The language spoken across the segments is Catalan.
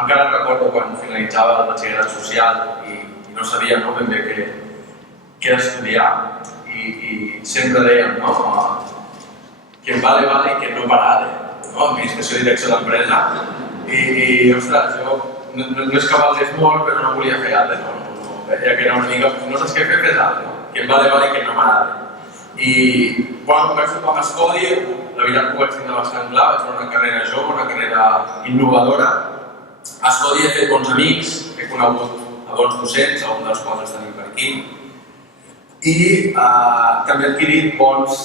encara recordo quan finalitzava el batxillerat social i no sabia ben bé què estudiar i sempre dèiem quien vale, vale i quien no parade, administració i direcció d'empresa i, ostres, jo no és que valgués molt però no volia fer altre, veia que era una mica, no saps què fer, fes altre, quien vale, vale i quien no parade. I quan vaig topar amb Escodi, la veritat que ho vaig tindre bastant clar, vaig fer una carrera jove, una carrera innovadora. A Escodi he fet bons amics, he conegut a bons docents, alguns dels quals els tenim per aquí, i també he adquirit bons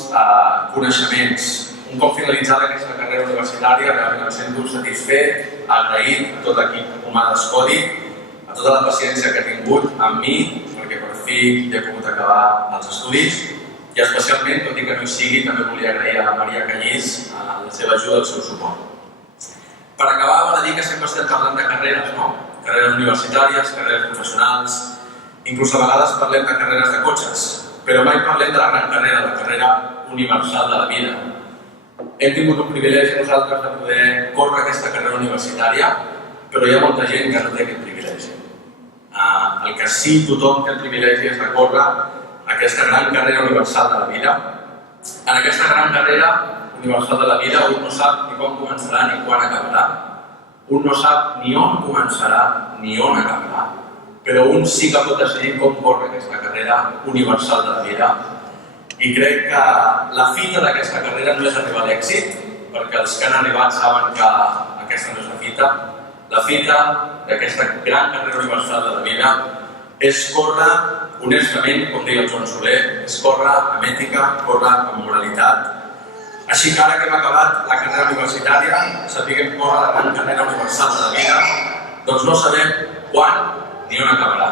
coneixements. Un cop finalitzada aquesta carrera universitària, realment em sento satisfet, agraït a tot l'equip humà d'Escodi, a tota la paciència que ha tingut amb mi, perquè per fi ja he pogut acabar els estudis, i especialment, tot i que no hi sigui, també volia agrair a Maria Canyís la seva ajuda i el seu suport. Per acabar, val a dir que sempre estem parlant de carreres, carreres universitàries, carreres professionals, inclús a vegades parlem de carreres de cotxes, però mai parlem de la gran carrera, la carrera universal de la vida. Hem tingut un privilegi nosaltres de poder córrer aquesta carrera universitària, però hi ha molta gent que no té aquest privilegi. El que sí tothom té el privilegi és de córrer aquesta gran carrera universal de la vida. En aquesta gran carrera universal de la vida un no sap ni quan començarà ni quan acabarà. Un no sap ni on començarà ni on acabarà. Però un sí que pot decidir com corre aquesta carrera universal de la vida. I crec que la fita d'aquesta carrera no és arribar a l'èxit, perquè els que han arribat saben que aquesta no és la fita. La fita d'aquesta gran carrera universal de la vida és córrer honestament, com deia el Joan Soler, és córrer amb ètica, córrer amb moralitat. Així que ara que hem acabat la carrera universitària, sapiguem córrer la gran carrera universal de la vida, doncs no sabem quan ni on acabarà.